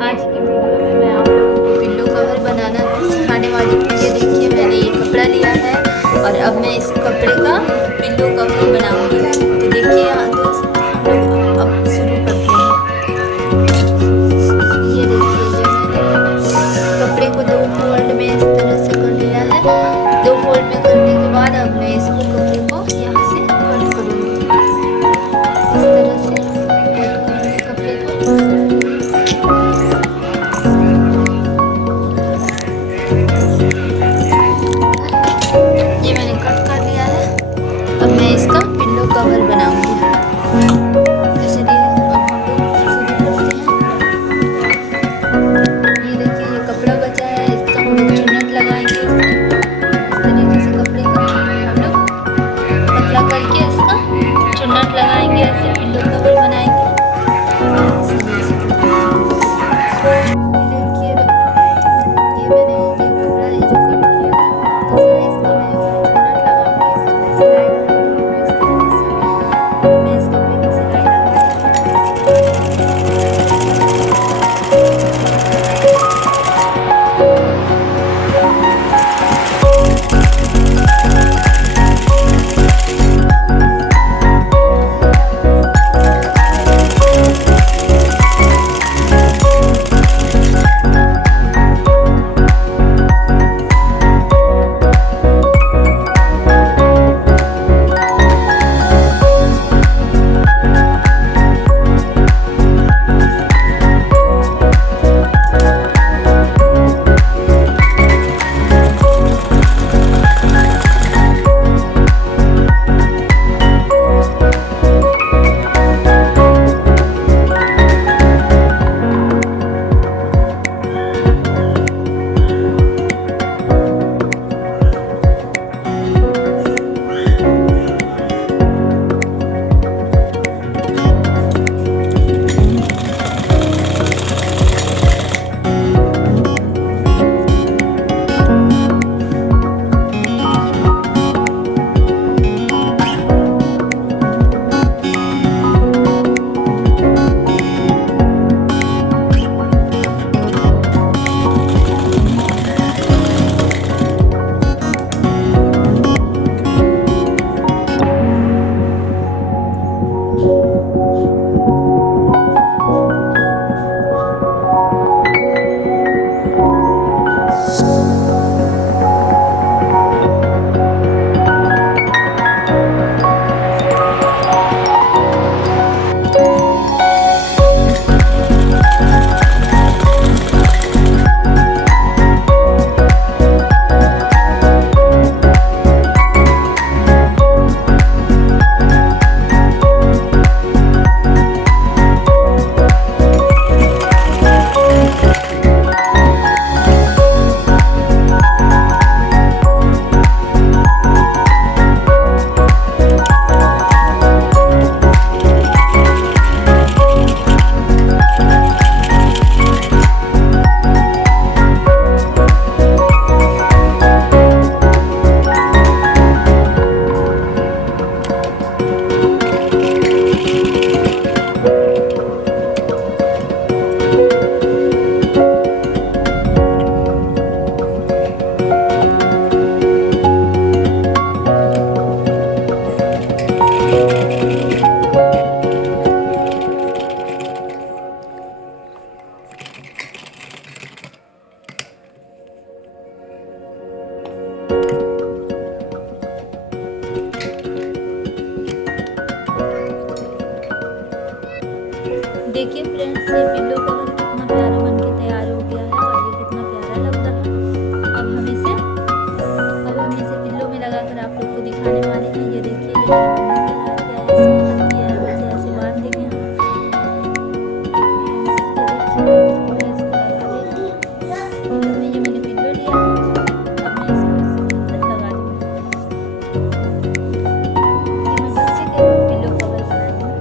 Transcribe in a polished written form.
आज की वीडियो में मैं आप लोगों को पिल्लो कवर बनाना सिखाने वाली हूँ। ये देखिए, मैंने ये कपड़ा लिया है और अब मैं इस कपड़े का पिल्लो कवर बनाऊंगी। तो देखिए दोस्त, हम लोग अब शुरू करते हैं। ये देखिए, ये मैंने कपड़े को 2 फोल्ड में इस तरह से कर लिया है। 2 फोल्ड में करने के बाद अब मैं इसको कपड़े को यहाँ से कट करूँगी। इस तरह से कट करूँगी कपड़े को। ये मैंने कट कर लिया है। अब मैं इसका पिल्लो कवर बनाऊंगी। चलिए अब हम लोग शुरू करते हैं। ये देखिए, ये कपड़ा बचा है, इसका हम लोग चुन्नट लगाएंगे। इस तरीके से कपड़े का हम लोग पतला करके इसका चुन्नट लगाएंगे, ऐसे पिल्लो कवर बनाएंगे। देखिए फ्रेंड्स, ये पिल्लो कवर कितना प्यारा बन के तैयार हो गया है और ये कितना प्यारा लग रहा है। अब हम इसे पिल्लो में लगाकर आप लोग को दिखाने वाले हैं। ये देखिए, ये मैंने तैयार किया है, इसमें तकिया है, वैसे ऐसे बांध देंगे हम। ये मैंने पिल्लो लिया है। अब मैं इसको इसके अंदर लगा दूँगी। ये मैं बच्चे के पिल्लो कवर बनाई हूँ।